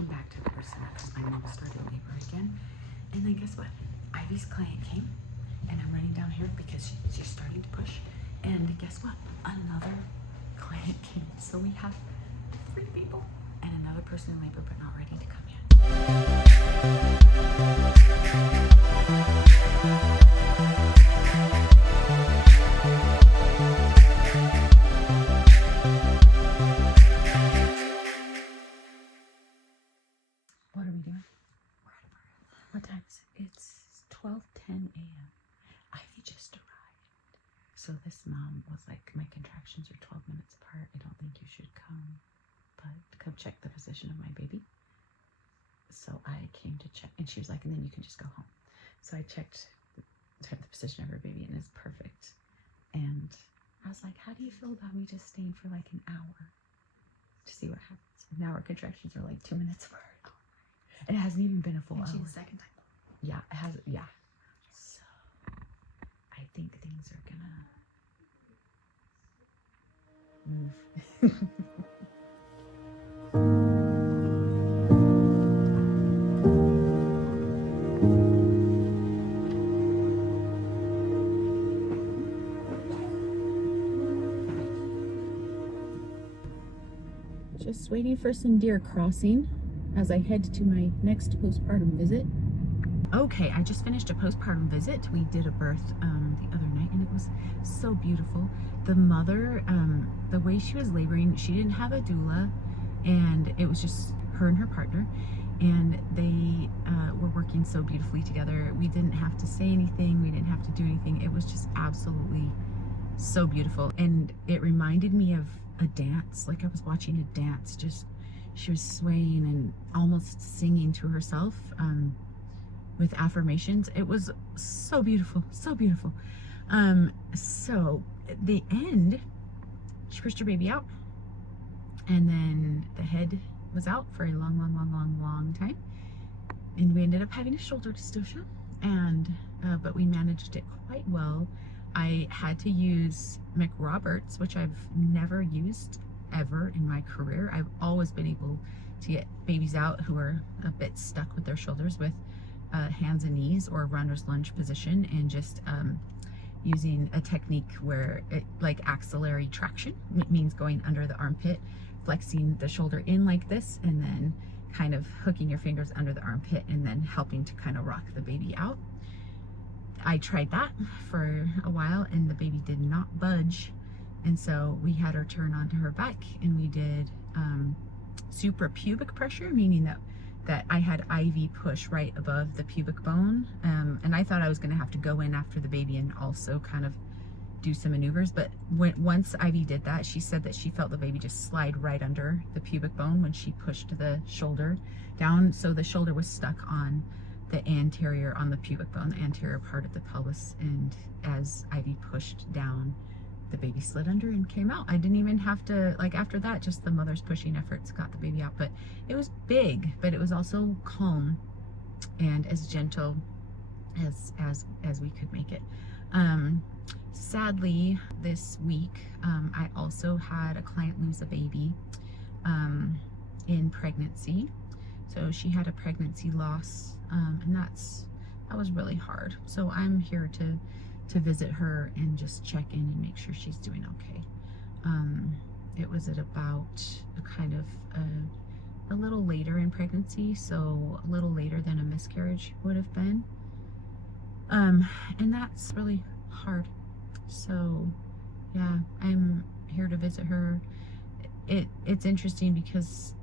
came back to the person because my mom started labor again. And then guess what? Ivy's client came, and I'm running down here because she's starting to push. And guess what? Another client came. So we have 3 people and another person in labor but not ready to come yet. What are we doing? What time is it? It's 12:10 a.m. Ivy just arrived. So this mom was like, my contractions are 12 minutes apart. I don't think you should come, but come check the position of my baby. So I came to check, and she was like, and then you can just go home. So I checked the position of her baby, and it's perfect. And I was like, how do you feel about me just staying for like an hour to see what happens? Now our contractions are like 2 minutes apart. And it hasn't even been a full hour. She's the second time. Yeah, it has. Yeah. So I think things are gonna move. Just waiting for some deer crossing as I head to my next postpartum visit. Okay, I just finished a postpartum visit. We did a birth the other night, and it was so beautiful. The mother, the way she was laboring, she didn't have a doula, and it was just her and her partner, and they were working so beautifully together. We didn't have to say anything. We didn't have to do anything. It was just absolutely so beautiful, and it reminded me of a dance. Like I was watching a dance. Just she was swaying and almost singing to herself with affirmations. It was so beautiful, so beautiful. So at the end, she pushed her baby out, and then the head was out for a long time, and we ended up having a shoulder dystocia, and but we managed it quite well. I had to use McRoberts, which I've never used ever in my career. I've always been able to get babies out who are a bit stuck with their shoulders with hands and knees or runner's lunge position, and just using a technique where it, like axillary traction, means going under the armpit, flexing the shoulder in like this, and then kind of hooking your fingers under the armpit and then helping to kind of rock the baby out. I tried that for a while, and the baby did not budge, and so we had her turn onto her back, and we did suprapubic pressure, meaning that I had IV push right above the pubic bone, and I thought I was going to have to go in after the baby and also kind of do some maneuvers, but once Ivy did that, she said that she felt the baby just slide right under the pubic bone when she pushed the shoulder down, so the shoulder was stuck on the anterior, on the pubic bone, the anterior part of the pelvis, and as Ivy pushed down, the baby slid under and came out. I didn't even have to, like, after that, just the mother's pushing efforts got the baby out. But it was big, but it was also calm and as gentle as we could make it. Sadly, this week, I also had a client lose a baby in pregnancy. So she had a pregnancy loss, and that was really hard. So I'm here to visit her and just check in and make sure she's doing okay. It was at about a little later in pregnancy, so a little later than a miscarriage would have been. And that's really hard. So yeah, I'm here to visit her. It's interesting because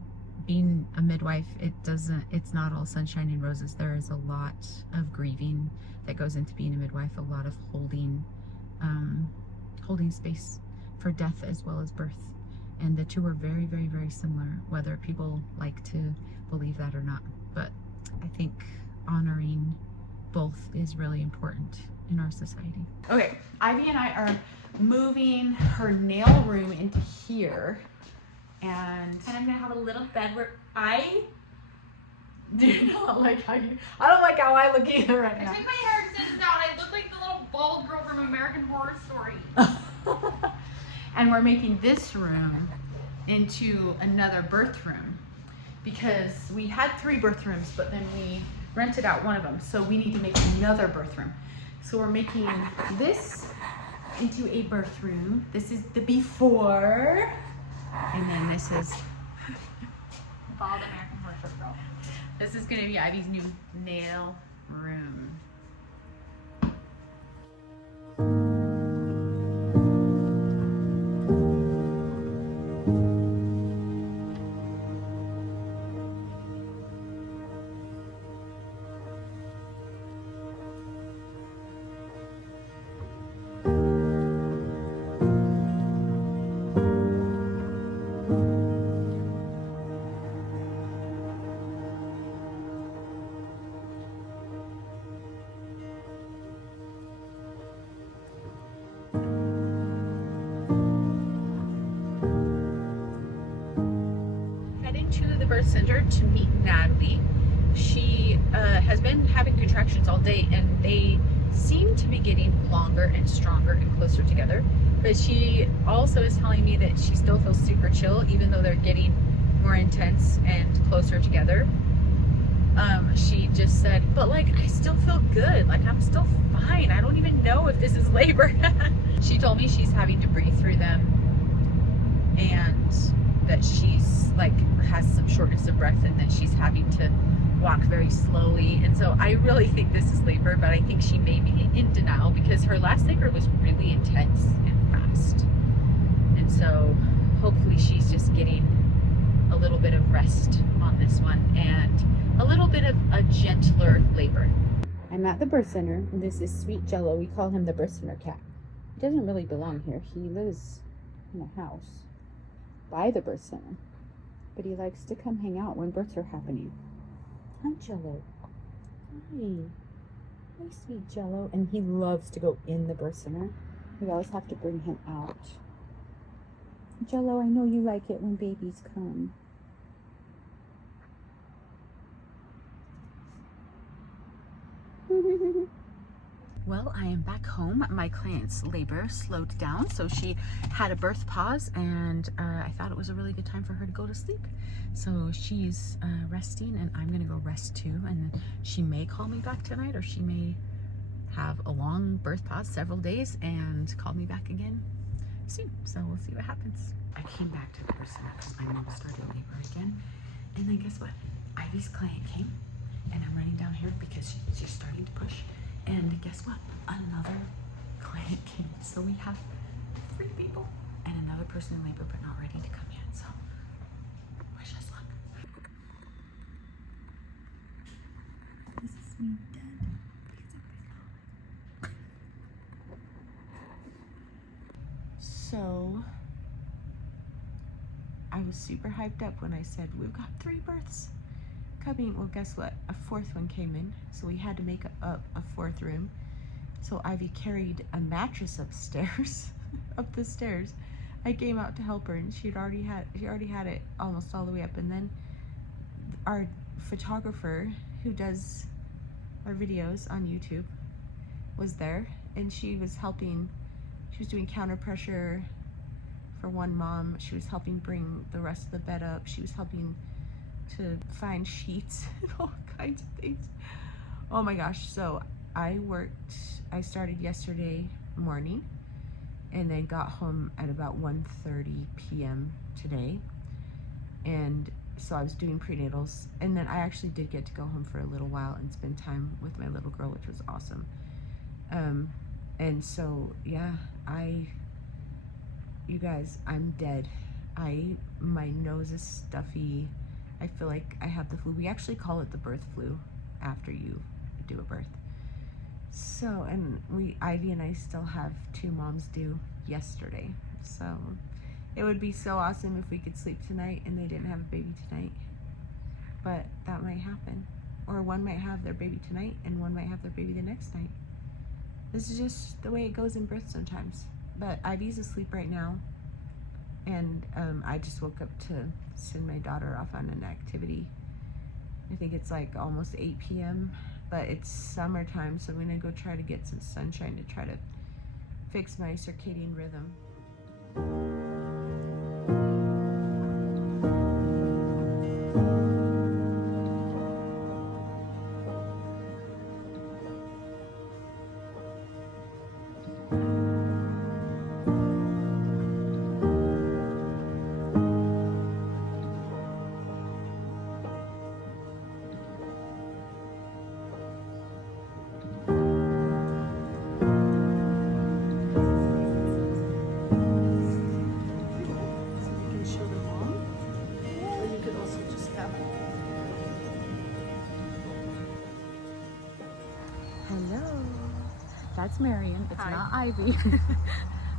being a midwife, it's not all sunshine and roses. There is a lot of grieving that goes into being a midwife, a lot of holding space for death as well as birth. And the two are very, very, very similar, whether people like to believe that or not. But I think honoring both is really important in our society. Okay, Ivy and I are moving her nail room into here. And I'm gonna have a little bed where I do not like how you, I don't like how I look either right now. I took my hair extensions out. I look like the little bald girl from American Horror Story. And we're making this room into another birth room because we had 3 birth rooms, but then we rented out one of them. So we need to make another birth room. So we're making this into a birth room. This is the before, and then this is Bald American worship girl. this is gonna be Ivy's new nail room. To the birth center to meet Naoli. She has been having contractions all day, and they seem to be getting longer and stronger and closer together. But she also is telling me that she still feels super chill, even though they're getting more intense and closer together. She just said, but like, I still feel good. Like, I'm still fine. I don't even know if this is labor. She told me she's having to breathe through them, and that she's like has some shortness of breath, and that she's having to walk very slowly. And so I really think this is labor, but I think she may be in denial because her last labor was really intense and fast. And so hopefully she's just getting a little bit of rest on this one and a little bit of a gentler labor. I'm at the birth center, and this is Sweet Jello. We call him the birth center cat. He doesn't really belong here. He lives in a house by the birth center, but he likes to come hang out when births are happening. Hi, Jello. Hi. Hi, Sweet Jello. And he loves to go in the birth center. We always have to bring him out. Jello, I know you like it when babies come. Well, I am back home. My client's labor slowed down, so she had a birth pause, and I thought it was a really good time for her to go to sleep. So she's resting, and I'm gonna go rest too, and she may call me back tonight, or she may have a long birth pause, several days, and call me back again soon. So we'll see what happens. I came back to the birth center because my mom started labor again, and then guess what? Ivy's client came, and I'm running down here because she's starting to push. And guess what? Another client came. So we have 3 people and another person in labor, but not ready to come yet. So wish us luck. This is me dead. So I was super hyped up when I said we've got 3 births coming. Well, guess what? A 4th one came in, so we had to make up a 4th room. So Ivy carried a mattress upstairs, up the stairs. I came out to help her, and she already had it almost all the way up. And then our photographer, who does our videos on YouTube, was there, and she was helping. She was doing counter pressure for one mom. She was helping bring the rest of the bed up. She was helping to find sheets and all kinds of things. Oh my gosh. So I started yesterday morning, and then got home at about 1:30 p.m. today. And so I was doing prenatals, and then I actually did get to go home for a little while and spend time with my little girl, which was awesome. And so yeah, you guys, I'm dead. My nose is stuffy. I feel like I have the flu. We actually call it the birth flu after you do a birth. So, and Ivy and I still have 2 moms due yesterday. So it would be so awesome if we could sleep tonight and they didn't have a baby tonight. But that might happen. Or one might have their baby tonight and one might have their baby the next night. This is just the way it goes in birth sometimes. But Ivy's asleep right now. And I just woke up to send my daughter off on an activity. I think it's like almost 8 p.m. But it's summertime, so I'm gonna go try to get some sunshine to try to fix my circadian rhythm. That's Marion. It's Hi. not Ivy.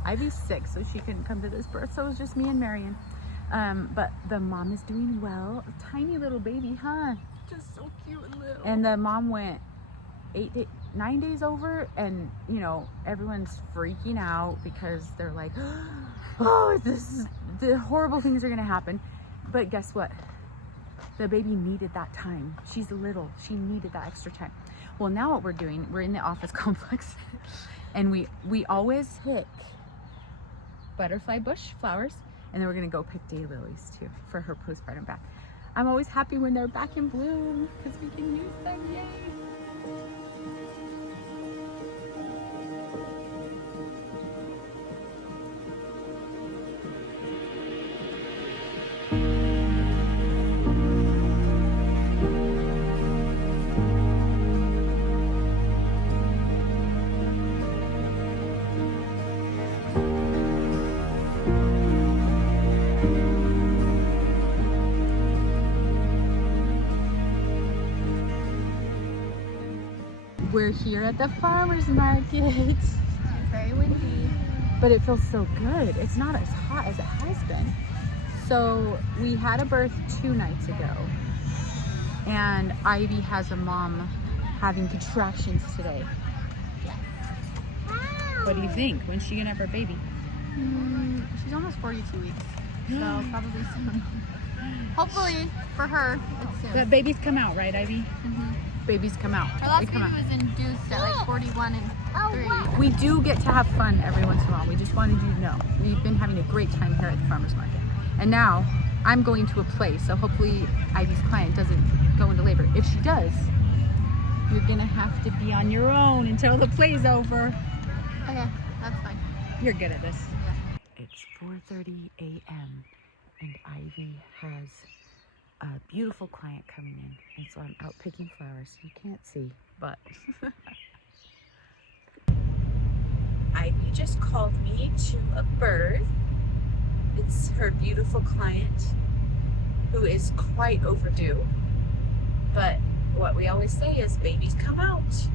Ivy's sick, so she couldn't come to this birth. So it was just me and Marion. But the mom is doing well. A tiny little baby, huh? Just so cute and little. And the mom went 9 days over, and you know, everyone's freaking out because they're like, oh, the horrible things are gonna happen. But guess what? The baby needed that time. She's little. She needed that extra time. Well, now what we're doing, we're in the office complex, and we always pick butterfly bush flowers, and then we're gonna go pick daylilies too for her postpartum bath. I'm always happy when they're back in bloom because we can use them. Yay! We're here at the farmer's market. It's very windy. But it feels so good. It's not as hot as it has been. So we had a birth 2 nights ago, and Ivy has a mom having contractions today. What do you think? When's she gonna have her baby? She's almost 42 weeks, so probably soon. Hopefully for her, it's soon. But babies come out, right, Ivy? Babies come out. Her last They come baby out. was induced at like 41 and 3. We do get to have fun every once in a while. We just wanted you to know. We've been having a great time here at the farmer's market. And now I'm going to a play, so hopefully Ivy's client doesn't go into labor. If she does, you're gonna have to be on your own until the play's over. Okay, that's fine. You're good at this. Yeah. It's 4:30 a.m. and Ivy has a beautiful client coming in, and so I'm out picking flowers. You can't see, but Ivy just called me to a birth. It's her beautiful client who is quite overdue, but what we always say is babies come out.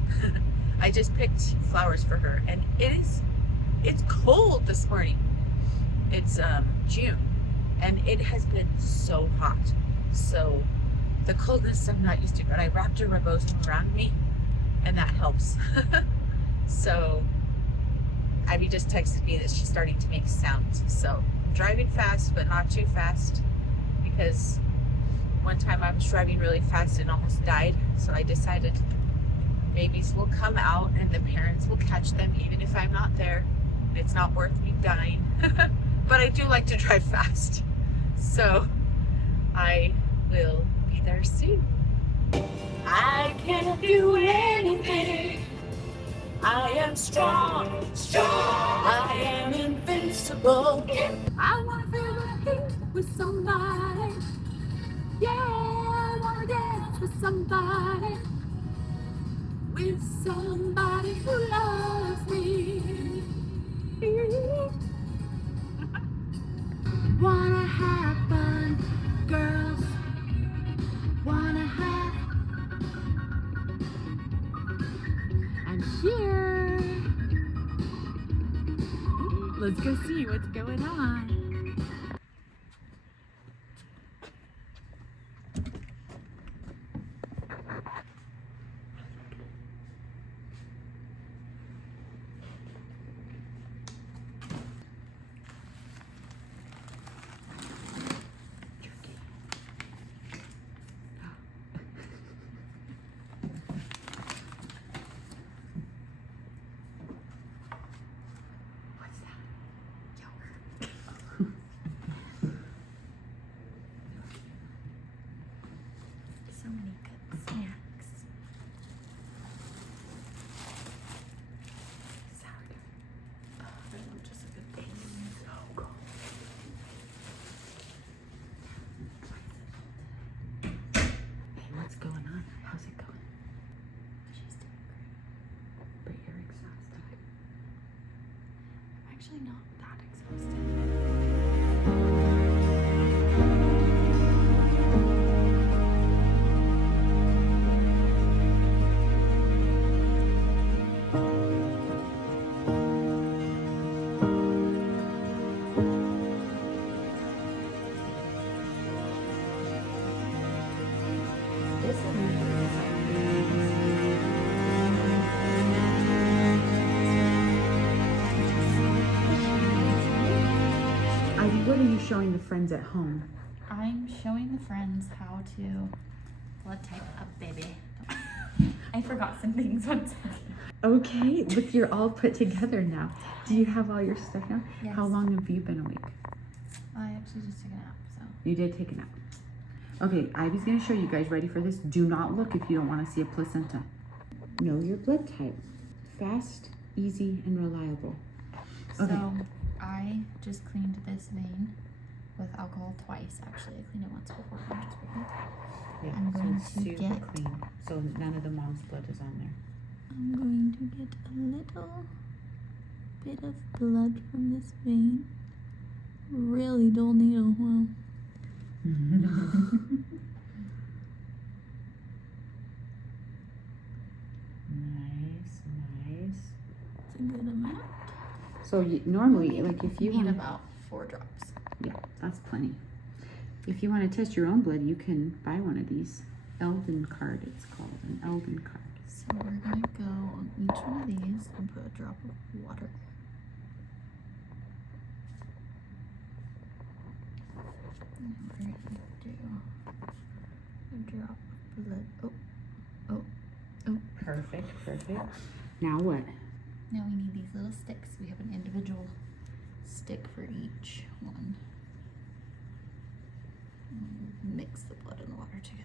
I just picked flowers for her, and it's cold this morning. It's June, and it has been so hot. So the coldness I'm not used to, but I wrapped a rebozo around me, and that helps. So Ivy just texted me that she's starting to make sounds. So driving fast, but not too fast, because one time I was driving really fast and almost died. So I decided babies will come out and the parents will catch them even if I'm not there. It's not worth me dying. But I do like to drive fast. So I will be there soon. I can't do anything. I am strong, strong. I am invincible. I wanna feel a heat with somebody. Yeah, I wanna dance with somebody. With somebody who loves me. Wanna have fun, girls. Wanna have. I'm here. Let's go see what's going on. So many good snacks. Sourdough. Oh, I love just a good thing. So cool. Hey, what's going on? How's it going? She's doing great. But you're exhausted. I'm actually not that exhausted. you showing the friends at home? I'm showing the friends how to blood type a baby. I forgot some things one second. Okay, look, you're all put together now. Do you have all your stuff now? Yes. How long have you been awake? I actually just took a nap, so. You did take a nap. Okay, Ivy's gonna show you guys. Ready for this? Do not look if you don't want to see a placenta. Know your blood type. Fast, easy, and reliable. Okay. So I just cleaned this vein with alcohol twice. Actually, I cleaned it once before. Just before. Yeah, I'm going so it's to super get- clean. So none of the mom's blood is on there. I'm going to get a little bit of blood from this vein. Really dull needle. Wow. Nice. It's a good amount. So normally, like if you need want, about 4 drops. yeah, that's plenty. If you want to test your own blood, you can buy one of these. Eldon Card, it's called an Eldon Card. So we're gonna go on each one of these and put a drop of water. And we're gonna do a drop of blood. Oh. Perfect. Now what? Now we need these little sticks. We have an individual stick for each one. And mix the blood and the water together.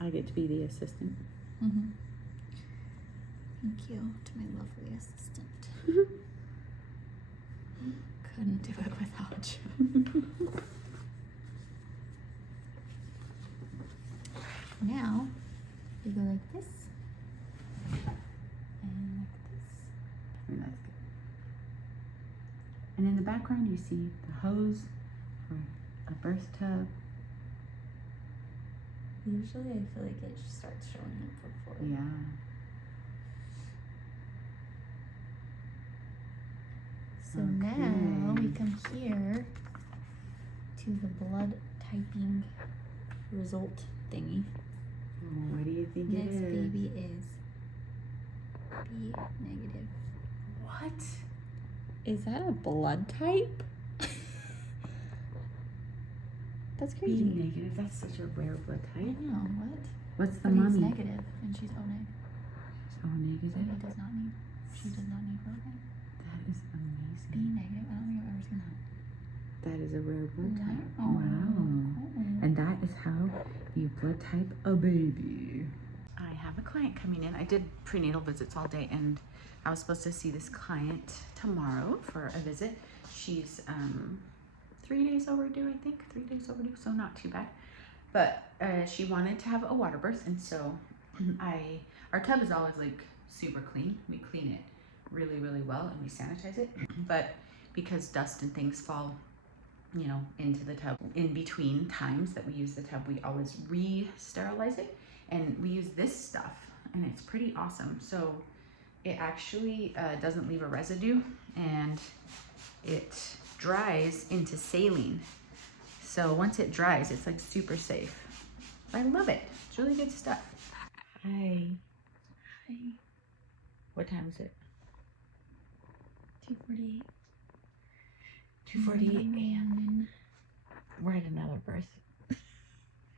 I get to be the assistant. Mm-hmm. Thank you to my lovely assistant. Couldn't do it without you. Now, you go like this, and like this. And that's good. And in the background, you see the hose for a birth tub. Usually I feel like it just starts showing up before. Yeah. So now we come here to the blood typing result thingy. What do you think This it is? baby is B negative. What? Is that a blood type? That's B crazy. negative. That's such a rare blood I type. know, what? What's the But he's mommy? negative and she's O negative. Oh, So negative. he does not need, she does not need blood type. That is B amazing. negative, I don't think I've ever seen that. That is a rare blood type. Wow. Wow. And that is how you blood type a baby. I have a client coming in. I did prenatal visits all day, and I was supposed to see this client tomorrow for a visit. She's 3 days overdue, I think. 3 days overdue, so not too bad. But she wanted to have a water birth, and so our tub is always like super clean. We clean it really, really well, and we sanitize it. But because dust and things fall, you know, into the tub in between times that we use the tub, we always re-sterilize it, and we use this stuff, and it's pretty awesome. So it actually doesn't leave a residue, and it dries into saline. So once it dries, it's like super safe. I love it. It's really good stuff. Hi. Hi. What time is it? 2:48. 2:48 a.m. We're at another birth.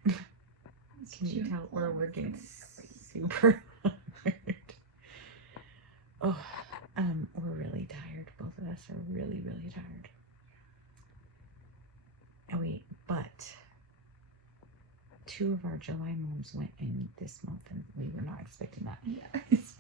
Can you tell we're working super hard? Oh, we're really tired. Both of us are really, really tired. And but 2 of our July moms went in this month, and we were not expecting that. Yeah. It's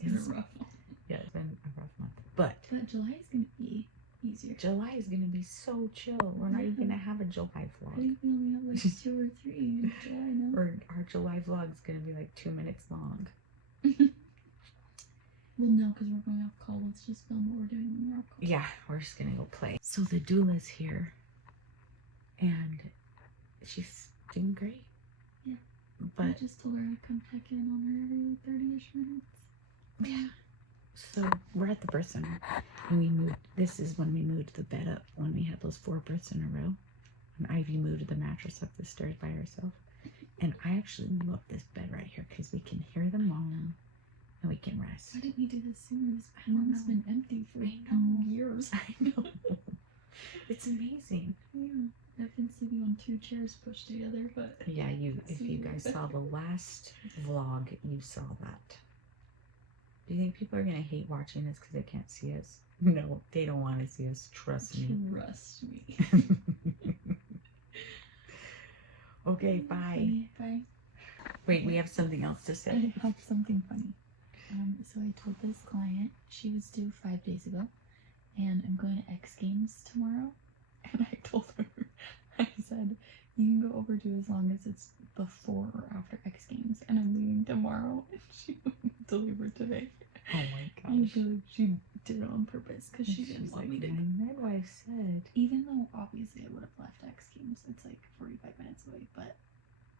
been a rough one. Yeah, it's been a rough month. But July is going to be easier. July is going to be so chill. We're not even going to have a July I vlog. think we only have like 2 or 3 in July now. Or our July vlog is going to be like 2 minutes long. Well, no, because we're going off call. Let's just film what we're doing when we're off call. Yeah, we're just going to go play. So the doula's here, and she's doing great. Yeah. I But just told her I'd come check in on her every 30-ish minutes. yeah. So we're at the birth center, and we moved. This is when we moved the bed up, when we had those 4 births in a row. when Ivy moved the mattress up the stairs by herself. And I actually love this bed right here because we can hear the moan and we can rest. Why didn't we do this sooner? This room's been empty for years. I know. It's amazing. Yeah. I've been sleeping on 2 chairs pushed together, but yeah, if you guys saw the last vlog, you saw that. Do you think people are gonna hate watching this because they can't see us? No, they don't want to see us. Trust me. Trust me. Okay, bye. Bye. Wait, we have something else to say. I have something funny. So I told this client she was due 5 days ago, and I'm going to X Games tomorrow. And I told her, I said, you can go overdue as long as it's before or after X Games, and I'm leaving tomorrow. And she delivered today. Oh my I gosh. feel like she did it on purpose because she didn't want me to. My midwife said. Even though obviously I would have left X Games, it's like 45 minutes away, but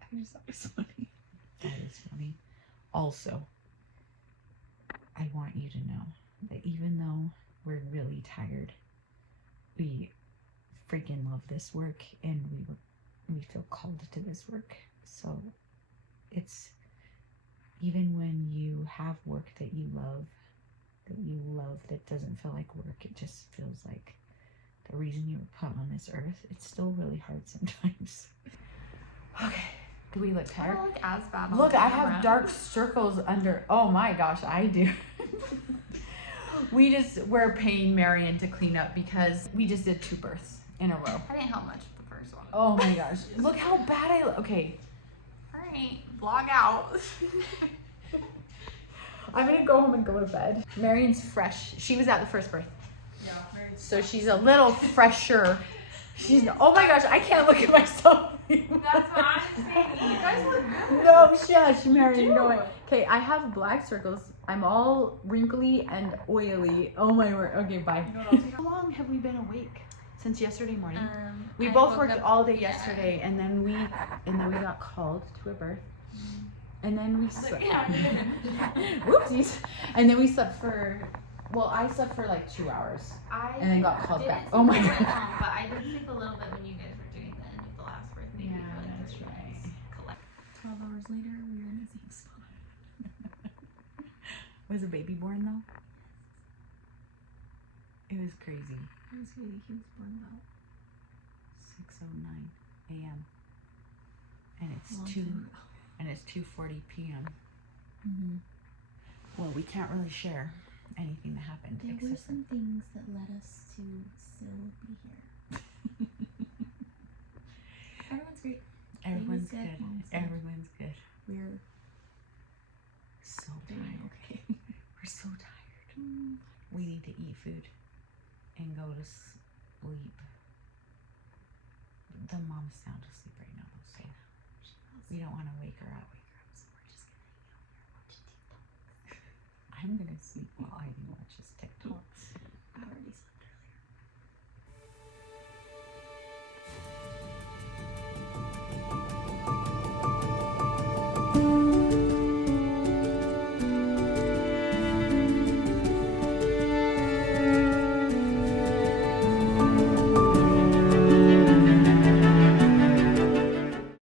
I just thought it was funny. That is funny. Also, I want you to know that even though we're really tired, we freaking love this work and we feel called to this work. So it's even when you have work that you love that doesn't feel like work, it just feels like the reason you were put on this earth. It's still really hard sometimes. Okay. Do we look tired? I don't look as bad on Look, the I camera. have dark circles under. Oh my gosh, I do. We're paying Marion to clean up because we just did 2 births in a row. I didn't help much with the first one. Oh my gosh. Look how bad I look. Okay. Alright, vlog out. I'm gonna go home and go to bed. Marion's fresh. She was at the first birth. Yeah, very So she's a little fresher. Oh my gosh, I can't look at myself anymore. That's what I'm saying. You guys look good. No, shush, Marion, going. Okay, I have black circles. I'm all wrinkly and oily. Oh my word. Okay, bye. How long have we been awake? Since yesterday morning. We I both woke worked up- all day yesterday, and then we got called to a birth, and then we slept. Whoopsies! And then we slept for. Well, I slept for like 2 hours, and then got called back. Oh my god. But I did sleep a little bit when you guys were doing the end of the last birth. Maybe Yeah, for like that's 30 right. minutes. 12 hours later, we were in the same spot. Was a baby born though? It was crazy. It was crazy. He was born about 6:09 a.m. and it's a long 2 time ago. and it's 2:40 p.m. Mm-hmm. Well, we can't really share anything that happened. There were except some things that led us to still be here. Everyone's great. everyone's Baby's good. Mom's good. Everyone's good. We're So doing tired. okay. We're so tired. We need to eat food and go to sleep. The mom's sound asleep right now. Don't say that. We don't want to wake her up. So we're just gonna hang out here and watch TikTok. I'm gonna sleep while Ivy watches TikTok.